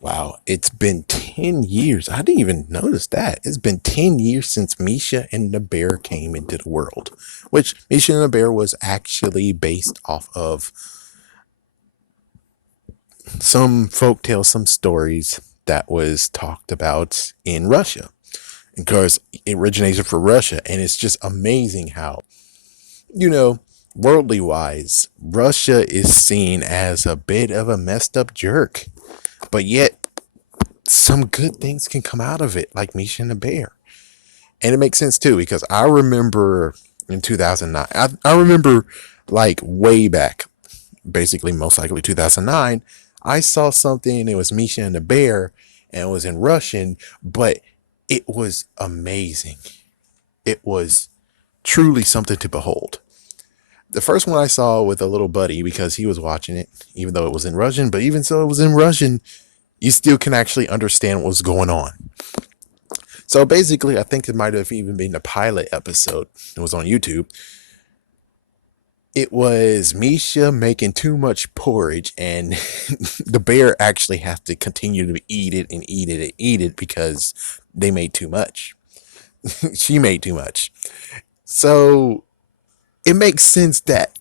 Wow, it's been 10 years. I didn't even notice that. It's been 10 years since Misha and the Bear came into the world, which Misha and the Bear was actually based off of some folk tales, some stories that was talked about in Russia. Because it originated from Russia, and it's just amazing how, you know, worldly wise, Russia is seen as a bit of a messed up jerk, but yet some good things can come out of it, like Misha and the Bear. And it makes sense too, because I remember in 2009, I remember like way back, basically most likely 2009, I saw something, it was Misha and the Bear, and it was in Russian, but it was amazing. It was truly something to behold. The first one I saw with a little buddy because he was watching it, even though it was in Russian, but even so it was in Russian, you still can actually understand what was going on. So basically, I think it might have even been a pilot episode. It was on YouTube. It was Misha making too much porridge, and the bear actually has to continue to eat it and eat it and eat it because they made too much. She made too much. So it makes sense that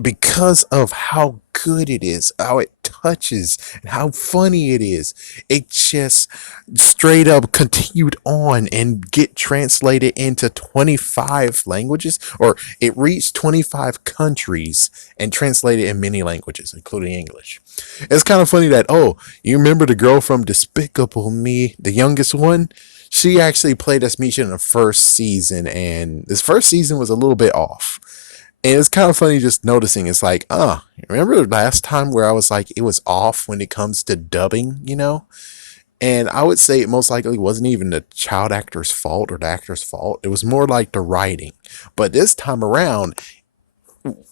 because of how good it is, how it touches, and how funny it is, it just straight up continued on and get translated into 25 languages, or it reached 25 countries and translated in many languages, including English. It's kind of funny that, oh, you remember the girl from Despicable Me, the youngest one? She actually played as Misha in the first season, and this first season was a little bit off. And it's kind of funny just noticing. It's like, remember the last time where I was like, it was off when it comes to dubbing? And I would say it most likely wasn't even the child actor's fault or the actor's fault. It was more like the writing. But this time around,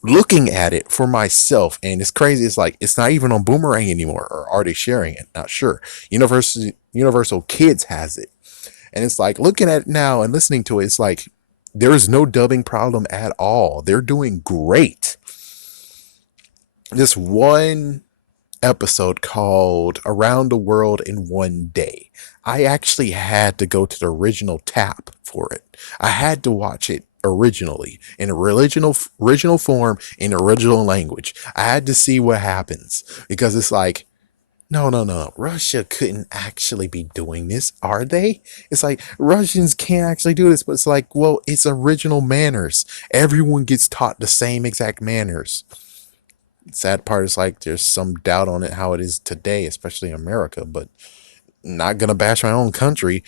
looking at it for myself, and it's crazy. It's like, it's not even on Boomerang anymore, or are they sharing it? Not sure. Universal Kids has it. And it's like looking at it now and listening to it, it's like there is no dubbing problem at all. They're doing great. This one episode called Around the World in One Day, I actually had to go to the original tap for it. I had to watch it originally in original form in original language. I had to see what happens because it's like, no, no, no. Russia couldn't actually be doing this, are they? It's like Russians can't actually do this, but it's like, well, it's original manners. Everyone gets taught the same exact manners. Sad part is like there's some doubt on it how it is today, especially in America, but not gonna bash my own country.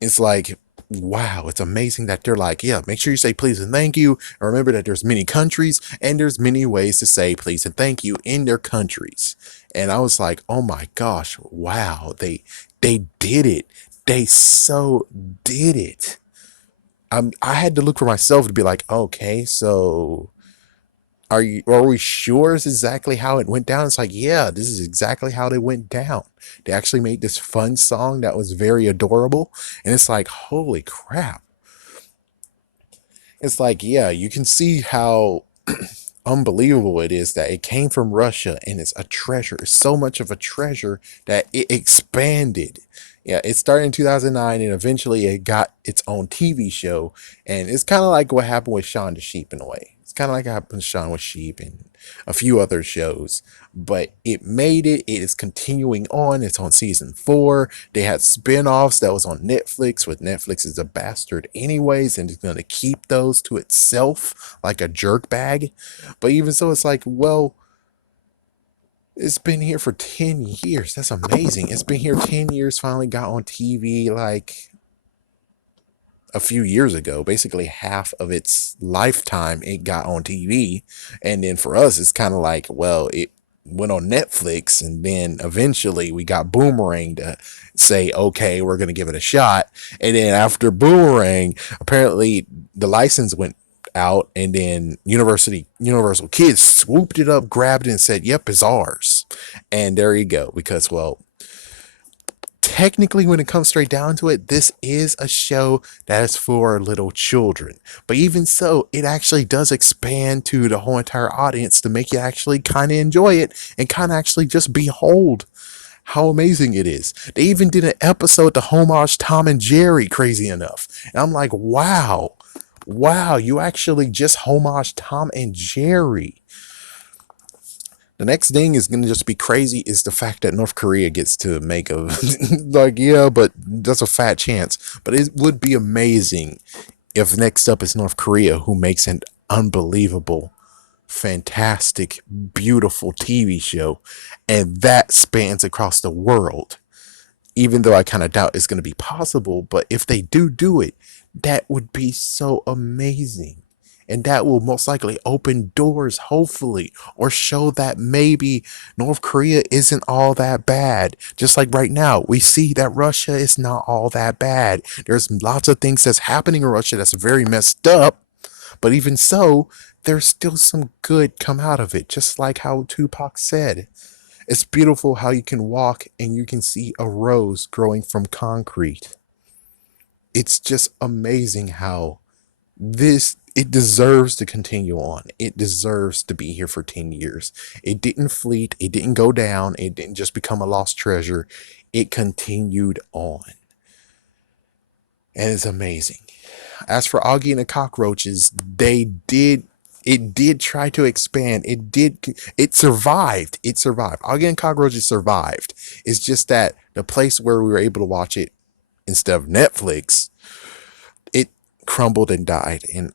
It's like, wow, it's amazing that they're like, yeah, make sure you say please and thank you. And remember that there's many countries and there's many ways to say please and thank you in their countries. And I was like, oh my gosh, wow, they did it. They so did it. I had to look for myself to be like, okay, so are we sure it's exactly how it went down? It's like, yeah, this is exactly how they went down. They actually made this fun song that was very adorable. And it's like, holy crap. It's like, yeah, you can see how unbelievable it is that it came from Russia and it's a treasure. It's so much of a treasure that it expanded. Yeah, it started in 2009 and eventually it got its own TV show. And it's kind of like what happened with Shaun the Sheep in a way. It's kind of like what happened with Shaun with Sheep and a few other shows. But it made it. It is continuing on. It's on season 4. They had spin-offs that was on Netflix, with Netflix is a bastard anyways, and it's going to keep those to itself like a jerk bag. But even so, it's like, well, it's been here for 10 years. That's amazing. It's been here 10 years, finally got on TV like a few years ago. Basically, half of its lifetime, it got on TV. And then for us, it's kind of like, well, it went on Netflix, and then eventually we got Boomerang to say, okay, we're going to give it a shot. And then after Boomerang, apparently the license went out, and then Universal Kids swooped it up, grabbed it, and said, "Yep, it's ours." And there you go. Because, well, technically, when it comes straight down to it, this is a show that is for little children. But even so, it actually does expand to the whole entire audience to make you actually kind of enjoy it and kind of actually just behold how amazing it is. They even did an episode to homage Tom and Jerry, crazy enough. And I'm like, wow, wow, you actually just homage Tom and Jerry. The next thing is gonna just be crazy is the fact that North Korea gets to make a like, yeah, but that's a fat chance. But it would be amazing if next up is North Korea, who makes an unbelievable, fantastic, beautiful TV show, and that spans across the world. Even though I kind of doubt it's going to be possible, but if they do it, that would be so amazing. And that will most likely open doors, hopefully, or show that maybe North Korea isn't all that bad. Just like right now, we see that Russia is not all that bad. There's lots of things that's happening in Russia that's very messed up, but even so, there's still some good come out of it. Just like how Tupac said, it's beautiful how you can walk and you can see a rose growing from concrete. It's just amazing how this it deserves to continue on. It deserves to be here for 10 years. It didn't fleet, it didn't go down, it didn't just become a lost treasure. It continued on. And it's amazing. As for Augie and the cockroaches, it did try to expand. It survived. It survived. Augie and cockroaches survived. It's just that the place where we were able to watch it instead of Netflix, it crumbled and died. And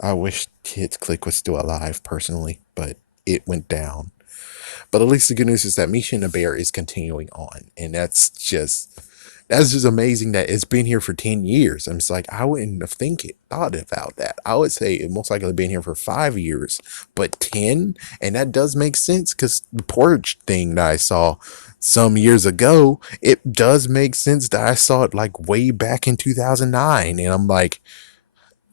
I wish Kids Click was still alive personally, but it went down. But at least the good news is that Misha and the Bear is continuing on, and that's just amazing that it's been here for 10 years. I'm just like, I wouldn't have thought about that. I would say it most likely been here for 5 years, but 10, and that does make sense because the porch thing that I saw some years ago, it does make sense that I saw it like way back in 2009, and I'm like,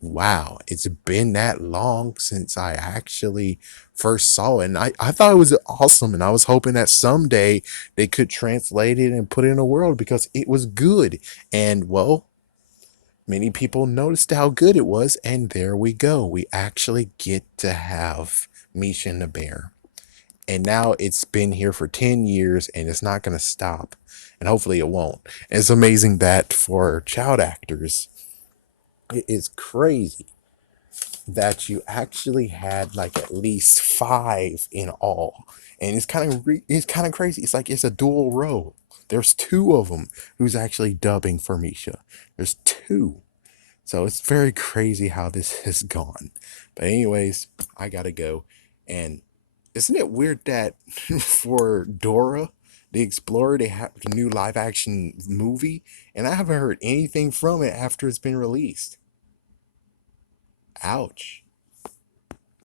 wow, it's been that long since I actually first saw it. And I thought it was awesome. And I was hoping that someday they could translate it and put it in the world because it was good. And well, many people noticed how good it was. And there we go. We actually get to have Misha and the Bear. And now it's been here for 10 years and it's not going to stop. And hopefully it won't. And it's amazing that for child actors, it is crazy that you actually had like at least five in all, and it's kind of crazy. It's like it's a dual role. There's two of them who's actually dubbing for Misha. There's two, so it's very crazy how this has gone. But anyways, I gotta go. And isn't it weird that for Dora the Explorer they have a new live action movie, and I haven't heard anything from it after it's been released. Ouch.